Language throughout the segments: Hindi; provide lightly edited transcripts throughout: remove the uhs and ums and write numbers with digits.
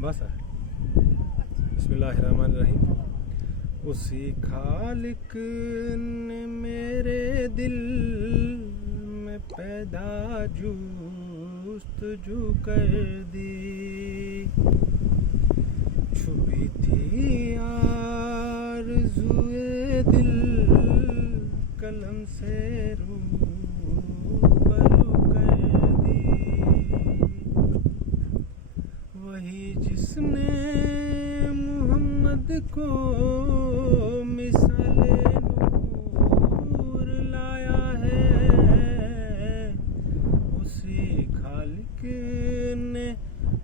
बस है। बिस्मिल्लाहिर्रहमानिर्रहीम। उसी खालिक ने मेरे दिल में पैदा जुस्तजू कर दी, छुपी थी आरज़ुए दिल कलम से रूबरू कर दी। वही जिसने मोहम्मद को मिसाले नूर लाया है, उसी खालिक ने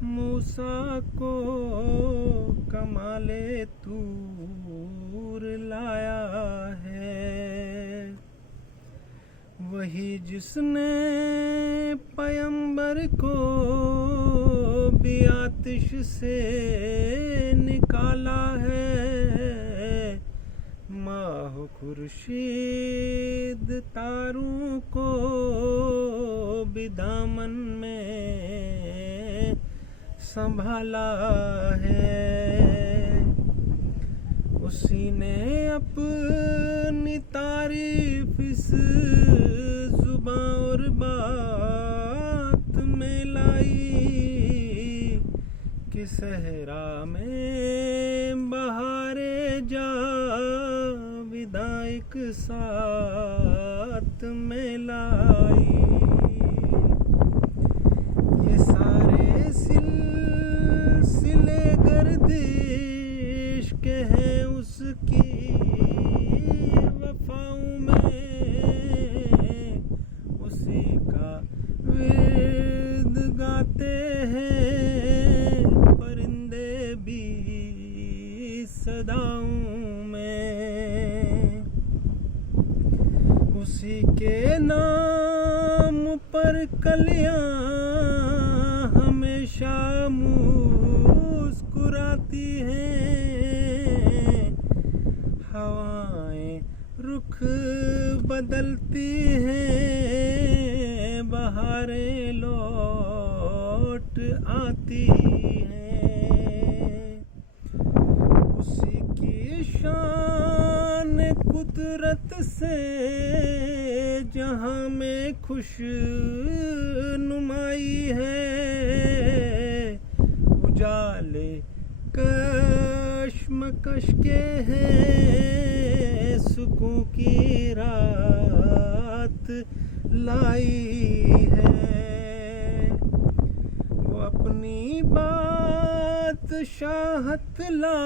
मूसा को कमाले तूर लाया है। वही जिसने पैगंबर को भी आतिश से निकाला है, माह खुर्शीद तारों को भी दामन में संभाला है। उसी ने अपनी तारीफ इस जुबां और बात में लाई कि सहरा में बहारे जाविदा एक साथ में लाई। ये सारे सिलसिले गर्दिश के हैं उसकी वफाओं में, उसी का विर्द गाते हैं परिंदे भी सदाओं में। उसी के नाम पर कलियां हमेशा मुस्कुराती हैं, हवाएं रुख बदलती हैं, बहारें लौट आती हैं। उसी की शान कुदरत से जहां में खुश नुमाई है, उजाले कश्मकश के हैं, सुकून की रात लाई है। वो अपनी बादशाहत ला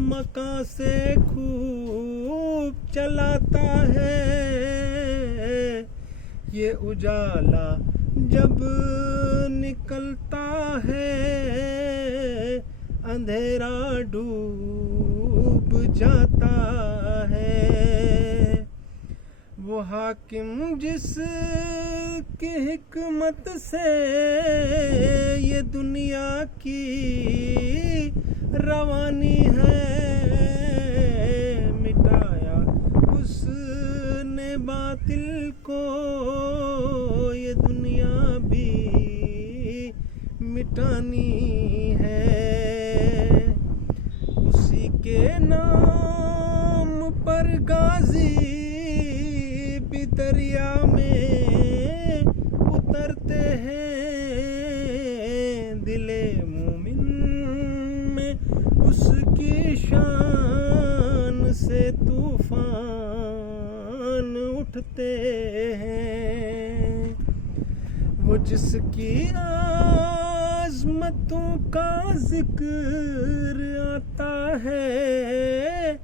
मकां से खूब चलाता है, ये उजाला जब निकलता है अंधेरा डूब जाता है। वो हाकिम जिसकी हिकमत से ये दुनिया की रवानी है, मिटाया उसने बातिल को, ये दुनिया भी मिटानी है। उसी के नाम पर गाजी भी दरिया में उतरते हैं, दिले मोमिन में उसकी शान से तूफान उठते हैं। वो जिसकी आज़मतों का जिक्र आता है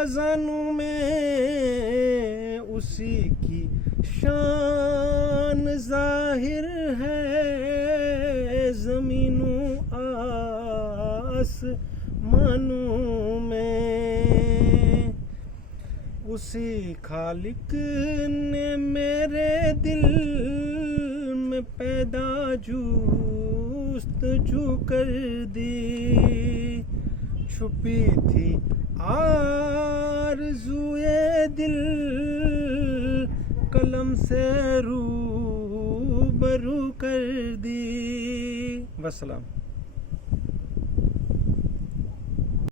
अज़ानों में, उसी की शान ज़ाहिर है ज़मीनों आसमानों में। उसी खालिक ने मेरे दिल में पैदा जुस्तजू कर दी, छुपी थी आरज़ुए दिल कलम से रूबरू कर दी। वस्सलाम।